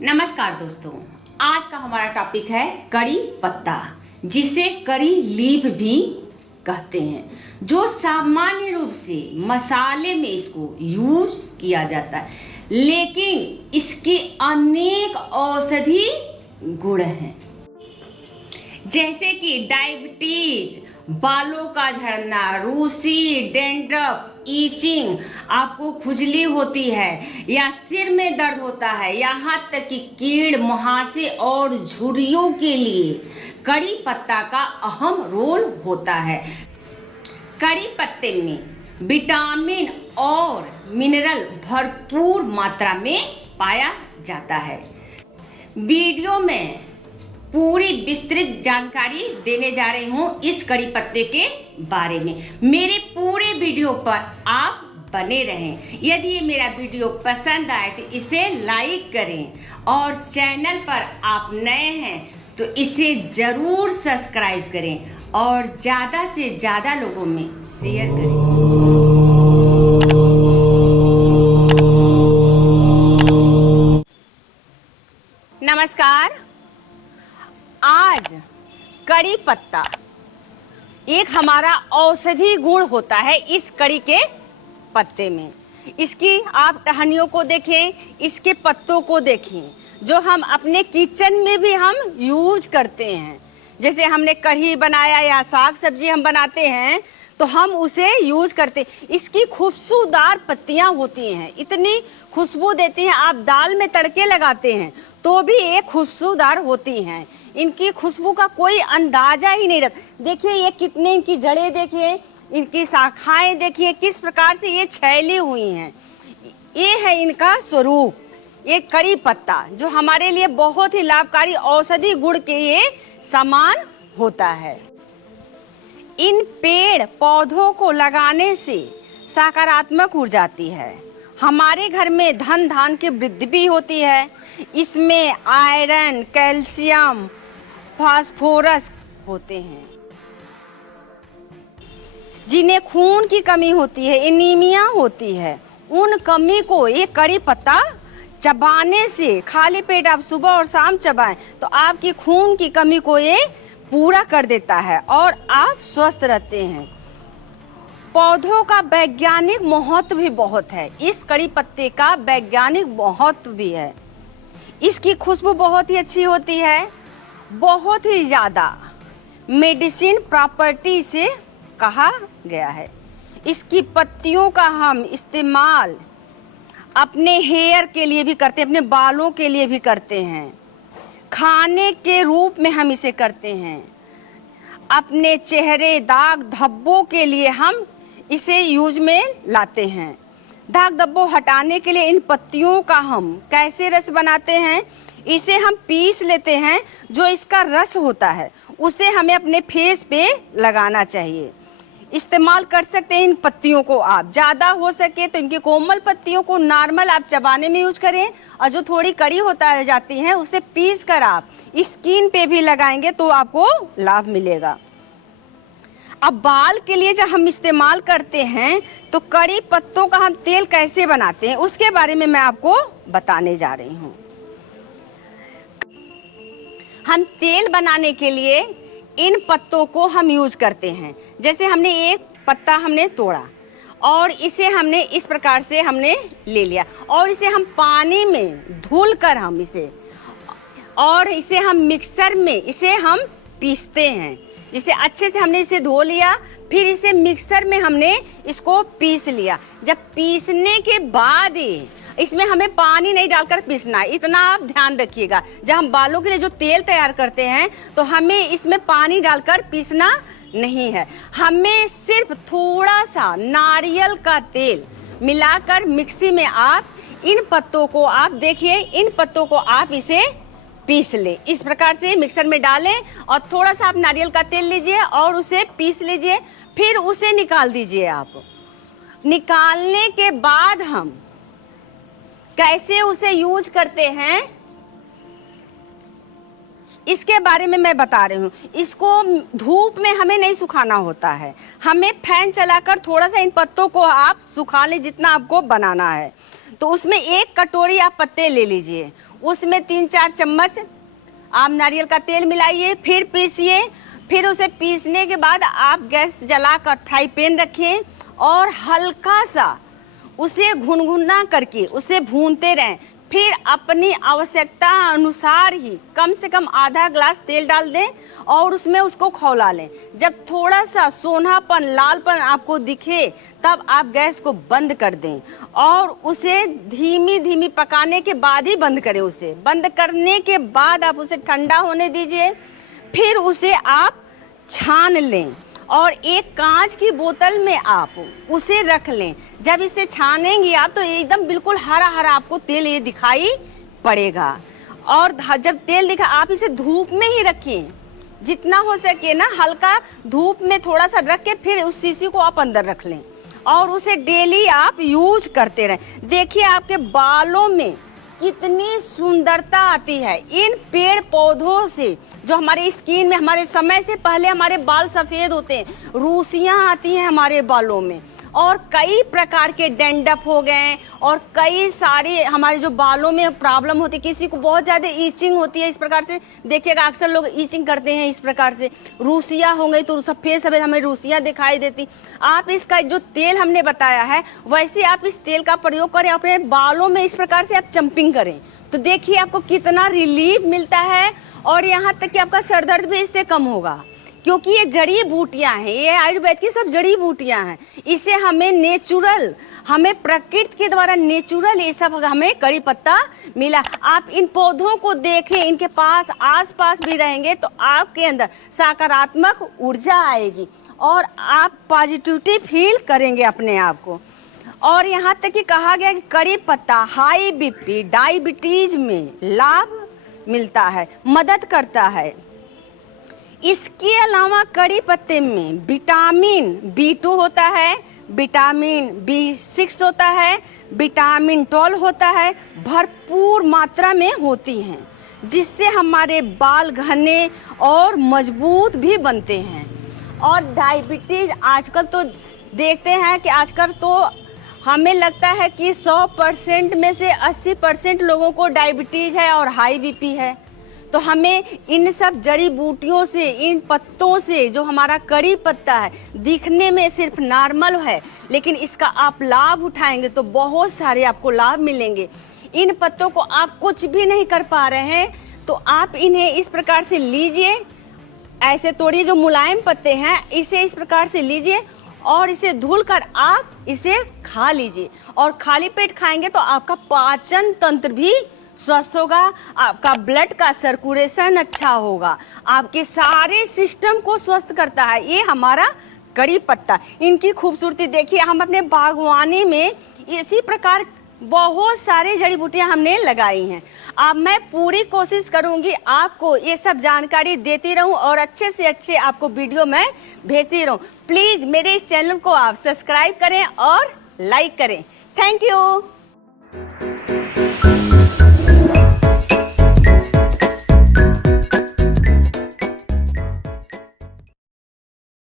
नमस्कार दोस्तों, आज का हमारा टॉपिक है कड़ी पत्ता, जिसे कड़ी लीफ भी कहते हैं, जो सामान्य रूप से मसाले में इसको यूज किया जाता है, लेकिन इसके अनेक औषधि गुण हैं, जैसे कि डायबिटीज, बालों का झड़ना, रूसी, डैंड्रफ, ईचिंग, आपको खुजली होती है या सिर में दर्द होता है, यहाँ तक कि कीड़, मुहासे और झुर्रियों के लिए कड़ी पत्ता का अहम रोल होता है। कड़ी पत्ते में विटामिन और मिनरल भरपूर मात्रा में पाया जाता है। वीडियो में पूरी विस्तृत जानकारी देने जा रही हूँ इस कड़ी पत्ते के बारे में। मेरे पूरे वीडियो पर आप बने रहें। यदि ये मेरा वीडियो पसंद आए तो इसे लाइक करें, और चैनल पर आप नए हैं तो इसे ज़रूर सब्सक्राइब करें और ज़्यादा से ज़्यादा लोगों में शेयर करें। नमस्कार। आज कड़ी पत्ता एक हमारा औषधि गुण होता है। इस कड़ी के पत्ते में इसकी आप टहनियों को देखें, इसके पत्तों को देखें, जो हम अपने किचन में भी हम यूज करते हैं। जैसे हमने कढ़ी बनाया या साग सब्जी हम बनाते हैं तो हम उसे यूज करते हैं। इसकी खुशबूदार पत्तियां होती हैं, इतनी खुशबू देती हैं। आप दाल में तड़के लगाते हैं तो भी ये खुशबूदार होती हैं। इनकी खुशबू का कोई अंदाजा ही नहीं रहता। देखिए ये कितने इनकी जड़ें देखिए, इनकी शाखाएं देखिए किस प्रकार से ये छैली हुई हैं। ये है इनका स्वरूप, ये कड़ी पत्ता, जो हमारे लिए बहुत ही लाभकारी औषधि गुण के ये समान होता है। इन पेड़ पौधों को लगाने से सकारात्मक ऊर्जा आती है। हमारे घर में धन धान की वृद्धि भी होती है। इसमें आयरन, कैल्शियम, फास्फोरस होते हैं। जिन्हें खून की कमी होती है, एनीमिया होती है, उन कमी को ये कड़ी पत्ता चबाने से, खाली पेट आप सुबह और शाम चबाएं तो आपकी खून की कमी को ये पूरा कर देता है और आप स्वस्थ रहते हैं। पौधों का वैज्ञानिक महत्व भी बहुत है। इस कड़ी पत्ते का वैज्ञानिक महत्व भी है। इसकी खुशबू बहुत ही अच्छी होती है, बहुत ही ज़्यादा मेडिसिन प्रॉपर्टी से कहा गया है। इसकी पत्तियों का हम इस्तेमाल अपने हेयर के लिए भी करते हैं, अपने बालों के लिए भी करते हैं, खाने के रूप में हम इसे करते हैं, अपने चेहरे दाग धब्बों के लिए हम इसे यूज में लाते हैं। दाग धब्बों हटाने के लिए इन पत्तियों का हम कैसे रस बनाते हैं, इसे हम पीस लेते हैं। जो इसका रस होता है उसे हमें अपने फेस पे लगाना चाहिए। इस्तेमाल कर सकते हैं इन पत्तियों को आप, ज़्यादा हो सके तो इनकी कोमल पत्तियों को नॉर्मल आप चबाने में यूज करें, और जो थोड़ी कड़ी होता जाती है उसे पीस कर आप स्किन पे भी लगाएंगे तो आपको लाभ मिलेगा। अब बाल के लिए जब हम इस्तेमाल करते हैं तो कड़ी पत्तों का हम तेल कैसे बनाते हैं उसके बारे में मैं आपको बताने जा रही हूँ। हम तेल बनाने के लिए इन पत्तों को हम यूज करते हैं। जैसे हमने एक पत्ता हमने तोड़ा और इसे हमने इस प्रकार से हमने ले लिया, और इसे हम पानी में धुल कर हम इसे हम मिक्सर में इसे हम पीसते हैं। जिसे अच्छे से हमने इसे धो लिया, फिर इसे मिक्सर में हमने इसको पीस लिया। जब पीसने के बाद इसमें हमें पानी नहीं डालकर पीसना है, इतना आप ध्यान रखिएगा। जब हम बालों के लिए जो तेल तैयार करते हैं तो हमें इसमें पानी डालकर पीसना नहीं है। हमें सिर्फ थोड़ा सा नारियल का तेल मिलाकर मिक्सी में आप इन पत्तों को आप देखिए, इन पत्तों को आप इसे पीस ले। इस प्रकार से मिक्सर में डालें और थोड़ा सा आप नारियल का तेल लीजिए और उसे पीस लीजिए, फिर उसे निकाल दीजिए। आप निकालने के बाद हम कैसे उसे यूज करते हैं इसके बारे में मैं बता रही हूँ। इसको धूप में हमें नहीं सुखाना होता है, हमें फैन चलाकर थोड़ा सा इन पत्तों को आप सुखा लें जितना आपको बनाना है। तो उसमें 1 कटोरी आप पत्ते ले लीजिए, उसमें 3-4 चम्मच आप नारियल का तेल मिलाइए, फिर पीसिए। फिर उसे पीसने के बाद आप गैस जलाकर फ्राई पैन रखें और हल्का सा उसे घुनघुना करके उसे भूनते रहें। फिर अपनी आवश्यकता अनुसार ही कम से कम आधा ग्लास तेल डाल दें और उसमें उसको खौला लें। जब थोड़ा सा सोनापन, लालपन आपको दिखे तब आप गैस को बंद कर दें और उसे धीमी धीमी पकाने के बाद ही बंद करें। उसे बंद करने के बाद आप उसे ठंडा होने दीजिए। फिर उसे आप छान लें और एक कांच की बोतल में आप उसे रख लें। जब इसे छानेंगे आप तो एकदम बिल्कुल हरा हरा आपको तेल ये दिखाई पड़ेगा। और जब तेल दिखा आप इसे धूप में ही रखें, जितना हो सके ना हल्का धूप में थोड़ा सा रख के फिर उस शीशी को आप अंदर रख लें और उसे डेली आप यूज करते रहें। देखिए आपके बालों में कितनी सुंदरता आती है इन पेड़ पौधों से। जो हमारे स्किन में, हमारे समय से पहले हमारे बाल सफ़ेद होते हैं, रूसियाँ आती हैं हमारे बालों में और कई प्रकार के डैंड्रफ हो गए और कई सारे हमारे जो बालों में प्रॉब्लम होती है। किसी को बहुत ज़्यादा ईचिंग होती है, इस प्रकार से देखिएगा अक्सर लोग ईचिंग करते हैं। इस प्रकार से रूसियाँ हो गई तो सफ़ेद सफ़ेद हमें रूसियाँ दिखाई देती। आप इसका जो तेल हमने बताया है वैसे आप इस तेल का प्रयोग करें, अपने बालों में इस प्रकार से आप चंपिंग करें तो देखिए आपको कितना रिलीफ मिलता है और यहाँ तक कि आपका सर दर्द भी इससे कम होगा। क्योंकि ये जड़ी बूटियाँ हैं, ये आयुर्वेद की सब जड़ी बूटियाँ हैं। इसे हमें नेचुरल, हमें प्रकृति के द्वारा नेचुरल ये सब हमें कड़ी पत्ता मिला। आप इन पौधों को देखें, इनके पास आसपास भी रहेंगे तो आपके अंदर सकारात्मक ऊर्जा आएगी और आप पॉजिटिविटी फील करेंगे अपने आप को। और यहाँ तक कि कहा गया कि कड़ी पत्ता हाई बीपी, डायबिटीज में लाभ मिलता है, मदद करता है। इसके अलावा कड़ी पत्ते में विटामिन B2 होता है, विटामिन B6 होता है, विटामिन 12 होता है, भरपूर मात्रा में होती हैं जिससे हमारे बाल घने और मजबूत भी बनते हैं। और डायबिटीज़ आजकल तो देखते हैं कि आजकल तो हमें लगता है कि 100% में से 80% लोगों को डायबिटीज़ है और हाई बीपी है। तो हमें इन सब जड़ी बूटियों से, इन पत्तों से, जो हमारा कड़ी पत्ता है दिखने में सिर्फ नॉर्मल है लेकिन इसका आप लाभ उठाएंगे तो बहुत सारे आपको लाभ मिलेंगे। इन पत्तों को आप कुछ भी नहीं कर पा रहे हैं तो आप इन्हें इस प्रकार से लीजिए, ऐसे तोड़िए, जो मुलायम पत्ते हैं इसे इस प्रकार से लीजिए और इसे धुलकर आप इसे खा लीजिए। और खाली पेट खाएंगे तो आपका पाचन तंत्र भी स्वस्थ होगा, आपका ब्लड का सर्कुलेशन अच्छा होगा, आपके सारे सिस्टम को स्वस्थ करता है ये हमारा कड़ी पत्ता। इनकी खूबसूरती देखिए, हम अपने बागवानी में इसी प्रकार बहुत सारे जड़ी बूटियां हमने लगाई हैं। अब मैं पूरी कोशिश करूंगी आपको ये सब जानकारी देती रहूं और अच्छे से अच्छे आपको वीडियो मैं भेजती रहूं। प्लीज़ मेरे इस चैनल को आप सब्सक्राइब करें और लाइक करें। Thank you.